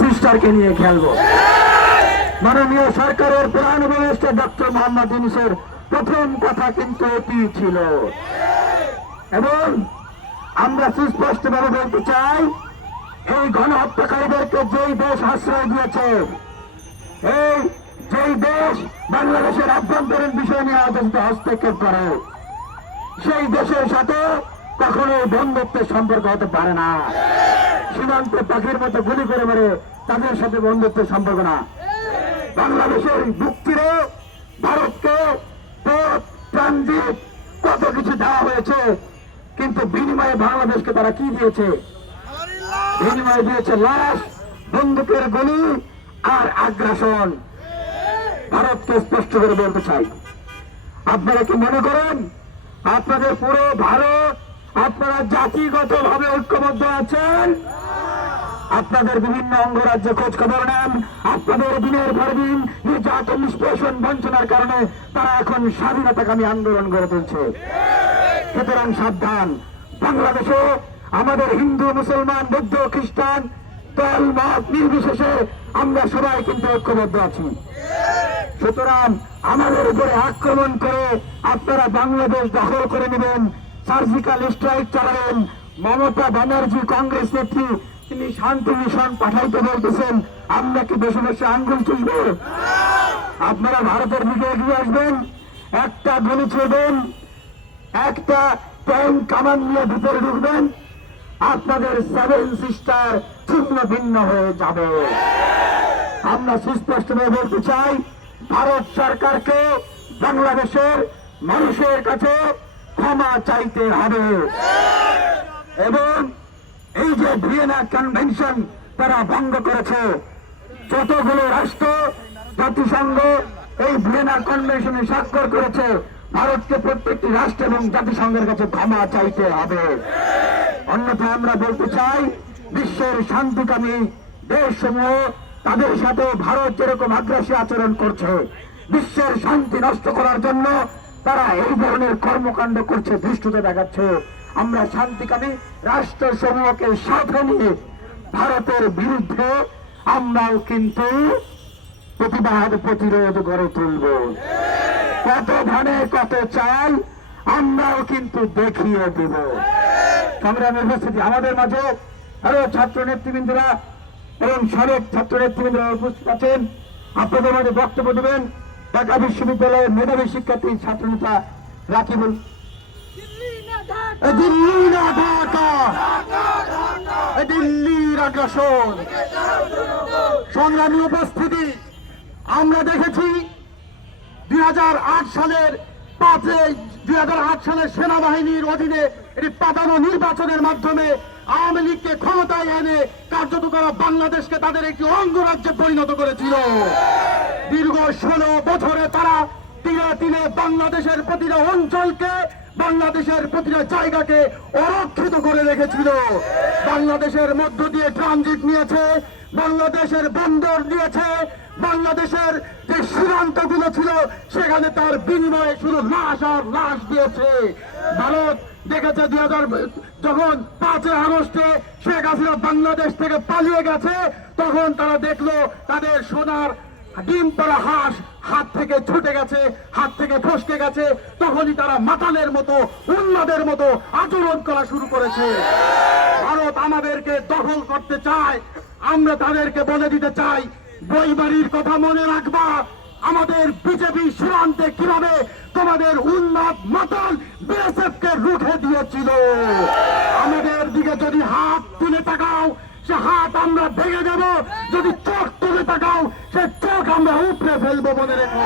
সিস্টারকে নিয়ে খেলব। মাননীয় সরকারের প্রধান উপদেষ্টা ডক্টর মোহাম্মদ ইউনুসের প্রথম কথা কিন্তু এটি ছিল। এবং আমরা সুস্পষ্টভাবে বলতে চাই, এই গণহত্যাকারীদেরকে যেই দেশ আশ্রয় দিয়েছে, এই যেই দেশ বাংলাদেশের আভ্যন্তরীণ বিষয় নিয়ে আলোচিত হস্তক্ষেপ করে, সেই দেশের সাথে কখনো বন্ধুত্বের সম্পর্ক হতে পারে না। সীমান্তে পাখির মতো গুলি করে মেরে তাদের সাথে বন্ধুত্বের সম্পর্ক না বাংলাদেশের মুক্তিরে ভারতকে পথ ট্রানজিট কত কিছু দেওয়া হয়েছে, কিন্তু বিনিময়ে বাংলাদেশকে তারা কি দিয়েছে? বিনিময়ে দিয়েছে লাশ, বন্দুকের গুলি আর আগ্রাসন। ভারতকে স্পষ্ট করে বলতে চাই। আপনারা কি মনে করেন, আপনাদের পুরো ভারত আপনারা জাতিগত ভাবে ঐক্যবদ্ধ আছেন? আপনাদের বিভিন্ন অঙ্গরাজ্যে খোঁজ খবর নেন। আপনাদের দিনের পর দিন নির্যাতন, নিষ্পেষণ, বঞ্চনার কারণে তারা এখন স্বাধীনতাকামী আন্দোলন গড়ে তুলছে। সুতরাং সাবধান। বাংলাদেশে আমাদের হিন্দু, মুসলমান, বৌদ্ধ, খ্রিস্টান, দল, মত নির্বিশেষে আমরা সবাই কিন্তু ঐক্যবদ্ধ আছি। সুতরাং আমাদের উপরে আক্রমণ করে আপনারা বাংলাদেশ দখল করে নেবেন। সার্জিক্যাল স্ট্রাইক চালাবেন মমতা ব্যানার্জি কংগ্রেস নেত্রী। তিনি শান্তি মিশন পাঠাইতে বলতেছেন, আমরা কি বসে বসে আঙ্গুল তুলব আপনারা ভারতের দিকে এগিয়ে আসবেন, একটা গুলি ছেড়বেন, একটা ট্যাঙ্ক কামান নিয়ে ভিতরে ঢুকবেন, আপনাদের সেভেন সিস্টার ছিন্ন ভিন্ন হয়ে যাবে। আমরা সুস্পষ্টভাবে বলতে চাই, ভারত সরকারকে বাংলাদেশের মানুষের কাছে ক্ষমা চাইতে হবে। এবং এই যে ভিয়েনা কনভেনশন তারা ভঙ্গ করেছে, যতগুলো রাষ্ট্র, জাতিসংঘ এই ভিয়েনা কনভেনশনে স্বাক্ষর করেছে, ভারতকে প্রত্যেকটি রাষ্ট্র এবং জাতিসংঘের কাছে ক্ষমা চাইতে হবে। অন্যথায় আমরা বলতে চাই, বিশ্বের শান্তিকামী দেশসমূহ তাদের সাথে ভারত যেরকম আগ্রাসী আচরণ করছে, বিশ্বের শান্তি নষ্ট করার জন্য তারা এই ধরনের কর্মকাণ্ড করছে, ধৃষ্টতা দেখাচ্ছে। আমরা শান্তিকামী রাষ্ট্র সমূহকে সাথে নিয়ে ভারতের বিরুদ্ধে আমরাও কিন্তু প্রতিবাদ প্রতিরোধ গড়ে তুলব। কত ধানে কত চাল, আমরাও কিন্তু দেখিয়ে দেব। সংগ্রামের উপস্থিতি আমাদের মাঝে। আরও ছাত্র নেতৃবৃন্দরা এবং সাবেক ছাত্র নেতৃবৃন্দরা উপস্থিত আছেন। আপনাদের মাঝে বক্তব্য দেবেন। ঢাকা বিশ্ববিদ্যালয়ের মেধাবী শিক্ষার্থী ছাত্রনেতা রাকিবুল। দিল্লি সংগ্রামী উপস্থিতি। আমরা দেখেছি দুই সালের পাঁচে দুই হাজার আট সালের সেনাবাহিনীর অধীনে এটি পাতানো নির্বাচনের মাধ্যমে আওয়ামী লীগকে ক্ষমতায় এনে কার্যত করা বাংলাদেশকে তাদের একটি অঙ্গরাজ্যে পরিণত করেছিল। দীর্ঘ ষোলো বছরে তারা তিনে তিনে বাংলাদেশের প্রতিটা অঞ্চলকে, বাংলাদেশের প্রতিটা জায়গাকে অরক্ষিত করে রেখেছিল। বাংলাদেশের মধ্য দিয়ে ট্রানজিট নিয়েছে, বাংলাদেশের বন্দর নিয়েছে, বাংলাদেশের যে সীমান্তগুলো ছিল, সেখানে তার বিনিময়ে শুধু লাশ আর লাশ দিয়েছে। ভারত দেখেছে দুই হাজার যখন পাঁচই আগস্টে শেখ হাসিনা বাংলাদেশ থেকে পালিয়ে গেছে, তখন তারা দেখল তাদের সোনার ডিম পাড়া হাঁস হাত থেকে ছুটে গেছে, হাত থেকে ফসকে গেছে, তখনই তারা মাতালের মতো, উন্মাদের মতো আচরণ করা শুরু করেছে। ভারত আমাদেরকে দখল করতে চায়, আমরা তাদেরকে বলে দিতে চাই বইবাড়ির কথা মনে রাখবা, আমাদের বিজেপি সীমান্তে কীভাবে তোমাদের উন্মাদ মাতাল বিএসএফ কে রুখে দিয়েছিল? আমাদের দিকে যদি হাত তুলে তাকাও সে হাত আমরা ভেঙে দেব। যদি চোখ তুলে তাকাও সে চোখ আমরা উপড়ে ফেলব মনে রেখো।